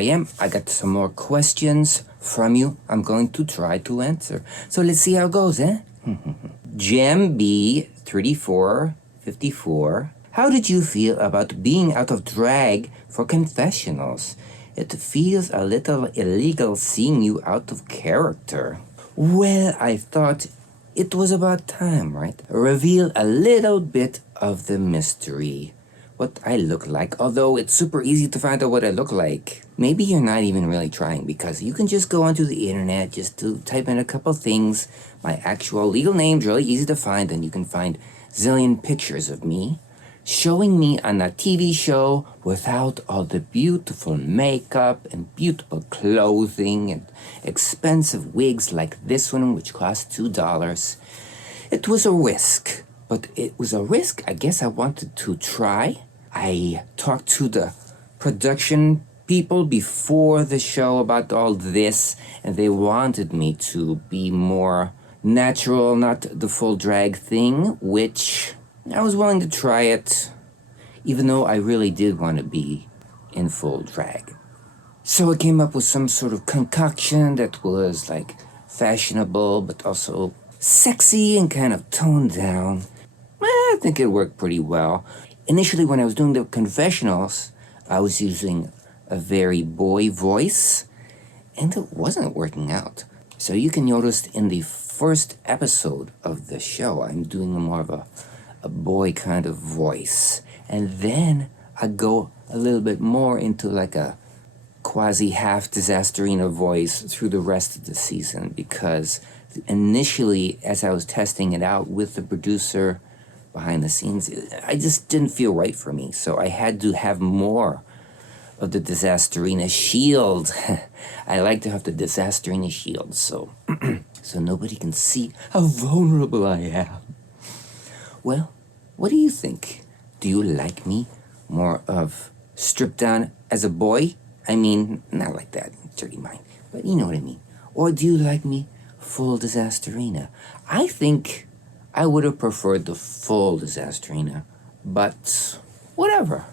I am. I got some more questions from you. I'm going to try to answer. So let's see how it goes, eh? Gem B3454. How did you feel about being out of drag for confessionals? It feels a little illegal seeing you out of character. Well, I thought it was about time, right? Reveal a little bit of the mystery. What I look like, although it's super easy to find out what I look like. Maybe you're not even really trying, because you can just go onto the internet, just to type in a couple things. My actual legal name's really easy to find, and you can find zillion pictures of me showing me on a TV show without all the beautiful makeup and beautiful clothing and expensive wigs like this one, which cost $2. It was a risk, but it was a risk I guess I wanted to try. I talked to the production people before the show about all this, and they wanted me to be more natural, not the full drag thing, which I was willing to try it, even though I really did want to be in full drag. So I came up with some sort of concoction that was like fashionable, but also sexy and kind of toned down. I think it worked pretty well. Initially, when I was doing the confessionals, I was using a very boy voice, and it wasn't working out. So you can notice in the first episode of the show, I'm doing more of a boy kind of voice. And then I go a little bit more into like a quasi half Disasterina voice through the rest of the season, because initially, as I was testing it out with the producer behind the scenes, I just didn't feel right for me. So I had to have more of the Disasterina shield. I like to have the Disasterina shield, so so nobody can see how vulnerable I am. Well, what do you think? Do you like me more of stripped down as a boy? I mean, not like that, dirty mind, but you know what I mean. Or do you like me full Disasterina? I think I would have preferred the full Disasterina, but whatever.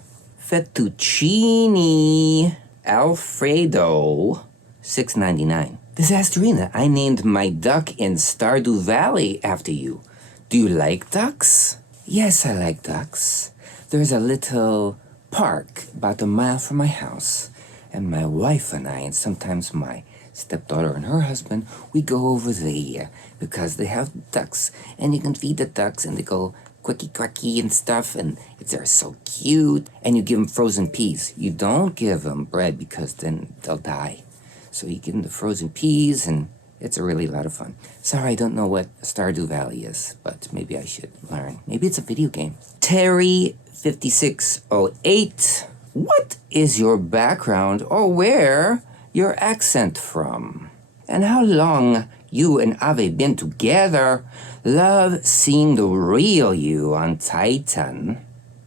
Fettuccine Alfredo, $6.99. Disasterina, I named my duck in Stardew Valley after you. Do you like ducks? Yes, I like ducks. There's a little park about a mile from my house, and my wife and I, and sometimes my stepdaughter and her husband, we go over there because they have ducks, and you can feed the ducks, and they go quacky quacky and stuff, and they're so cute. And you give them frozen peas. You don't give them bread because then they'll die. So you give them the frozen peas, and it's a really lot of fun. Sorry, I don't know what Stardew Valley is, but maybe I should learn. Maybe it's a video game. Terry5608. What is your background, or where your accent from? And how long you and Ave been together? Love seeing the real you on Titan.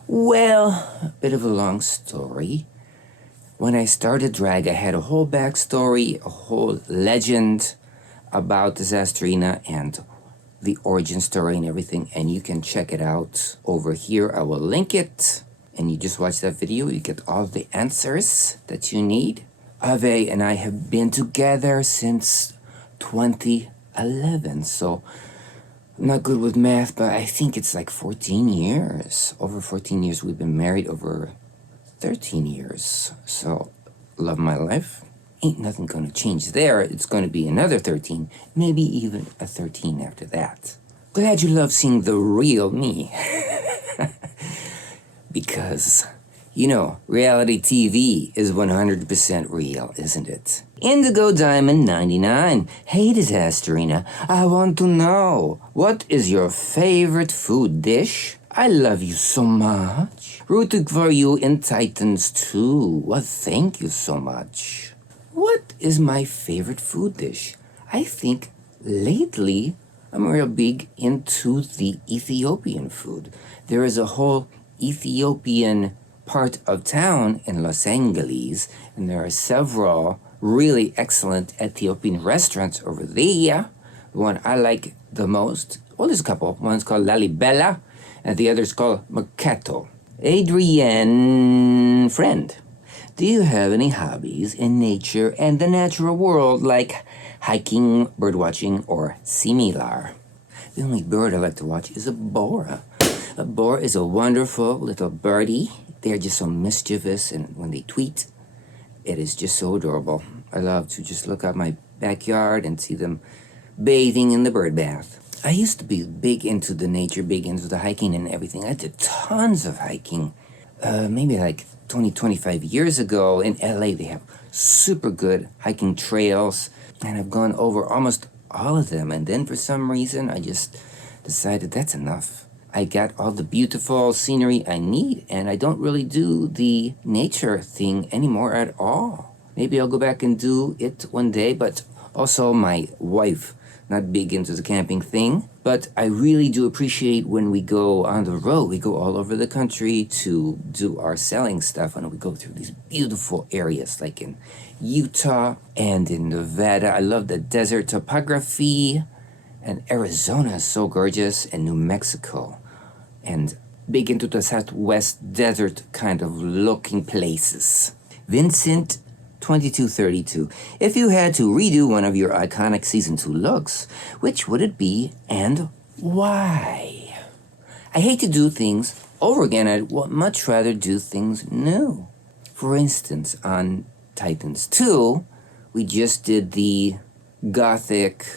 Well, a bit of a long story. When I started drag, I had a whole backstory, a whole legend about Disasterina and the origin story and everything, and you can check it out over here. I will link it, and you just watch that video. You get all the answers that you need. Ave and I have been together since 2011, so I'm not good with math, but I think it's like 14 years. Over 14 years. We've been married over 13 years. So, love my life. Ain't nothing gonna change there. It's gonna be another 13, maybe even a 13 after that. Glad you love seeing the real me. Because, you know, reality TV is 100% real, isn't it? Indigo Diamond 99. Hey, Disasterina, I want to know, what is your favorite food dish? I love you so much. Rooting for you in Titans too. Well, thank you so much. What is my favorite food dish? I think lately I'm real big into the Ethiopian food. There is a whole Ethiopian part of town in Los Angeles, and there are several really excellent Ethiopian restaurants over there. The one I like the most, well, there's a couple. One's called Lalibela, and the other's called Mercato. Adrienne Friend. Do you have any hobbies in nature and the natural world like hiking, birdwatching, or similar? The only bird I like to watch is a boa. A boa is a wonderful little birdie. They're just so mischievous, and when they tweet, it is just so adorable. I love to just look out my backyard and see them bathing in the bird bath. I used to be big into the nature, big into the hiking and everything. I did tons of hiking. Maybe like 25 years ago in LA, they have super good hiking trails, and I've gone over almost all of them. And then for some reason, I just decided that's enough. I got all the beautiful scenery I need, and I don't really do the nature thing anymore at all. Maybe I'll go back and do it one day, but also my wife, not big into the camping thing, but I really do appreciate when we go on the road. We go all over the country to do our selling stuff, and we go through these beautiful areas like in Utah and in Nevada. I love the desert topography, and Arizona is so gorgeous, and New Mexico, and big into the Southwest desert kind of looking places. Vincent 2232. If you had to redo one of your iconic season 2 looks, which would it be and why? I hate to do things over again. I'd much rather do things new. For instance, on Titans 2, we just did the Gothic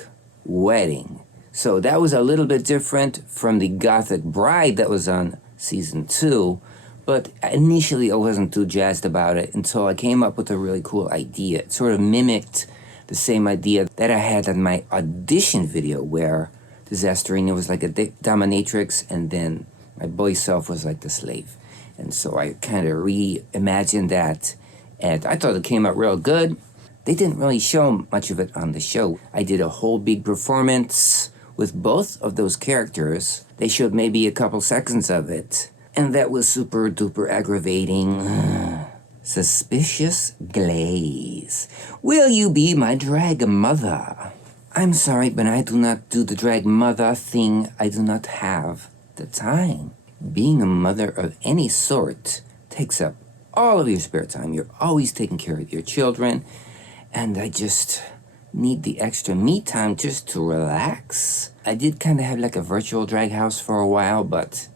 wedding. So that was a little bit different from the Gothic bride that was on season 2. But initially, I wasn't too jazzed about it until I came up with a really cool idea. It sort of mimicked the same idea that I had in my audition video, where Disasterina was like a dominatrix, and then my boy self was like the slave. And so I kind of reimagined that, and I thought it came out real good. They didn't really show much of it on the show. I did a whole big performance with both of those characters. They showed maybe a couple seconds of it. And that was super duper aggravating. Suspicious glaze. Will you be my drag mother? I'm sorry, but I do not do the drag mother thing. I do not have the time. Being a mother of any sort takes up all of your spare time. You're always taking care of your children. And I just need the extra me time just to relax. I did kind of have like a virtual drag house for a while, but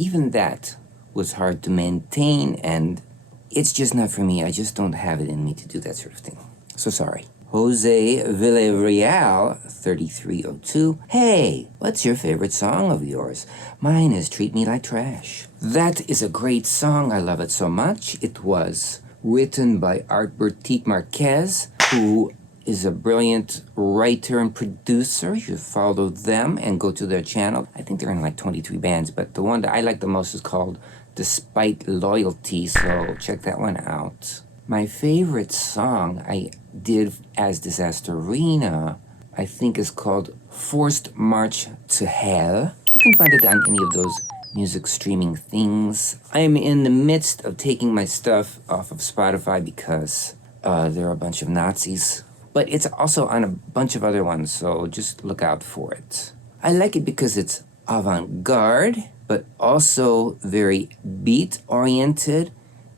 even that was hard to maintain, and it's just not for me. I just don't have it in me to do that sort of thing. So sorry. Jose Villarreal, 3302. Hey, what's your favorite song of yours? Mine is Treat Me Like Trash. That is a great song. I love it so much. It was written by Art Bertique Marquez, who is a brilliant writer and producer. You should follow them and go to their channel. I think they're in like 23 bands, but the one that I like the most is called Despite Loyalty, so check that one out. My favorite song I did as Disasterina, I think is called Forced March to Hell. You can find it on any of those music streaming things. I'm in the midst of taking my stuff off of Spotify because there are a bunch of Nazis. But it's also on a bunch of other ones, so just look out for it. I like it because it's avant-garde, but also very beat-oriented,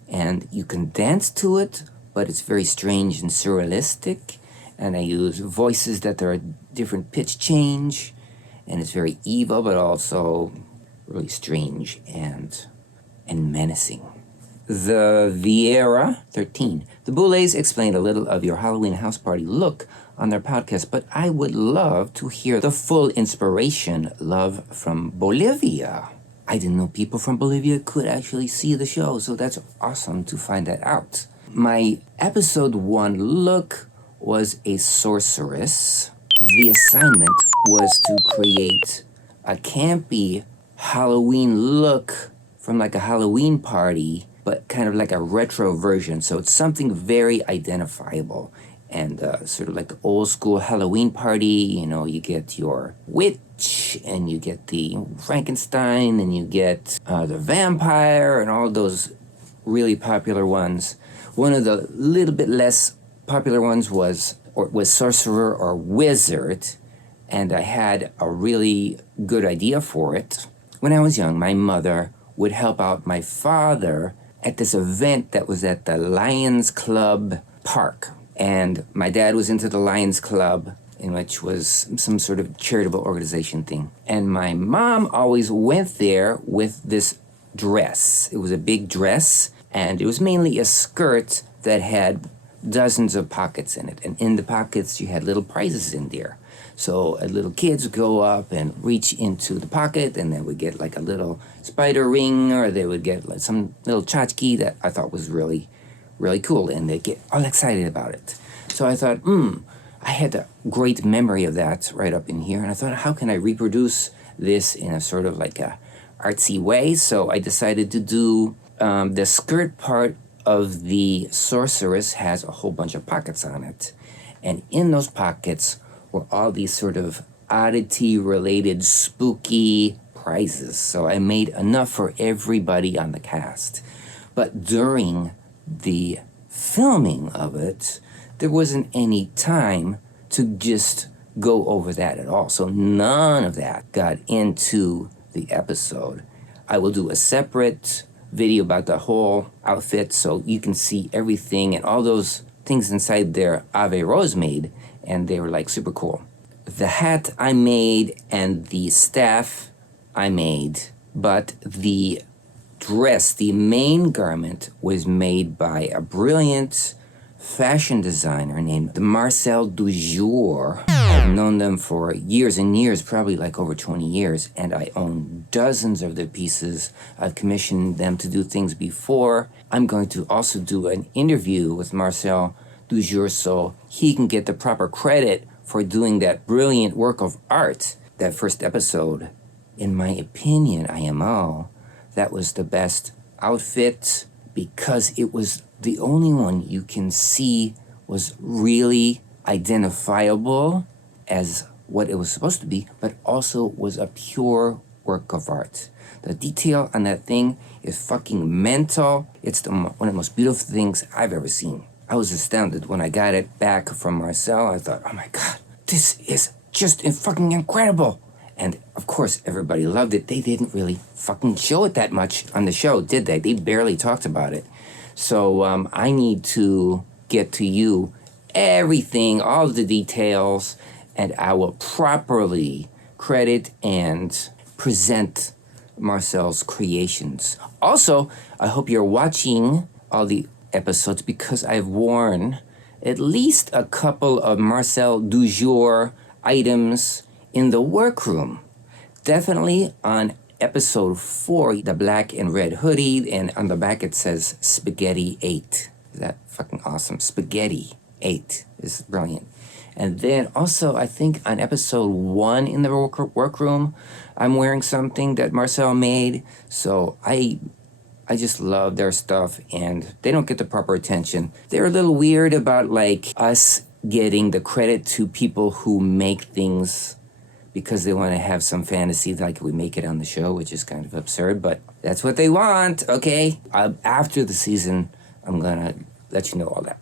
and you can dance to it, but it's very strange and surrealistic, and I use voices that are a different pitch change, and it's very evil, but also really strange and menacing. The Vieira 13. The Boulets explained a little of your Halloween house party look on their podcast, but I would love to hear the full inspiration. Love from Bolivia. I didn't know people from Bolivia could actually see the show, so that's awesome to find that out. My episode 1 look was a sorceress. The assignment was to create a campy Halloween look from like a Halloween party, but kind of like a retro version. So it's something very identifiable and sort of like the old school Halloween party. You know, you get your witch and you get the Frankenstein and you get the vampire and all those really popular ones. One of the little bit less popular ones was sorcerer or wizard, and I had a really good idea for it. When I was young, my mother would help out my father at this event that was at the Lions Club Park. And my dad was into the Lions Club, in which was some sort of charitable organization thing. And my mom always went there with this dress. It was a big dress, and it was mainly a skirt that had dozens of pockets in it. And in the pockets, you had little prizes in there. So little kids would go up and reach into the pocket, and they would get like a little spider ring, or they would get like some little tchotchke that I thought was really, really cool, and they'd get all excited about it. So I thought, I had a great memory of that right up in here, and I thought, how can I reproduce this in a sort of like a artsy way? So I decided to do the skirt part of the sorceress has a whole bunch of pockets on it, and in those pockets were all these sort of oddity-related spooky prizes. So I made enough for everybody on the cast. But during the filming of it, there wasn't any time to just go over that at all. So none of that got into the episode. I will do a separate video about the whole outfit so you can see everything and all those things inside there Ave Rose made, and they were like super cool. The hat I made and the staff I made, but the dress, the main garment, was made by a brilliant fashion designer named Marcel Dujour. I've known them for years and years, probably like over 20 years, and I own dozens of their pieces. I've commissioned them to do things before. I'm going to also do an interview with Marcel Dujour so he can get the proper credit for doing that brilliant work of art. That first episode, in my opinion, IMO, that was the best outfit because it was the only one you can see was really identifiable as what it was supposed to be, but also was a pure work of art. The detail on that thing is fucking mental. It's one of the most beautiful things I've ever seen. I was astounded when I got it back from Marcel. I thought, oh my God, this is just fucking incredible. And of course, everybody loved it. They didn't really fucking show it that much on the show, did they? They barely talked about it. So I need to get to you everything, all of the details, and I will properly credit and present Marcel's creations. Also, I hope you're watching all the episodes because I've worn at least a couple of Marcel Dujour items in the workroom. Definitely on episode 4, the black and red hoodie, and on the back it says Spaghetti 8. Is that fucking awesome? Spaghetti 8 is brilliant. And then also, I think on episode 1 in the workroom, I'm wearing something that Marcel made. So I just love their stuff, and they don't get the proper attention. They're a little weird about like us getting the credit to people who make things because they want to have some fantasy like we make it on the show, which is kind of absurd, but that's what they want, okay? After the season, I'm gonna let you know all that.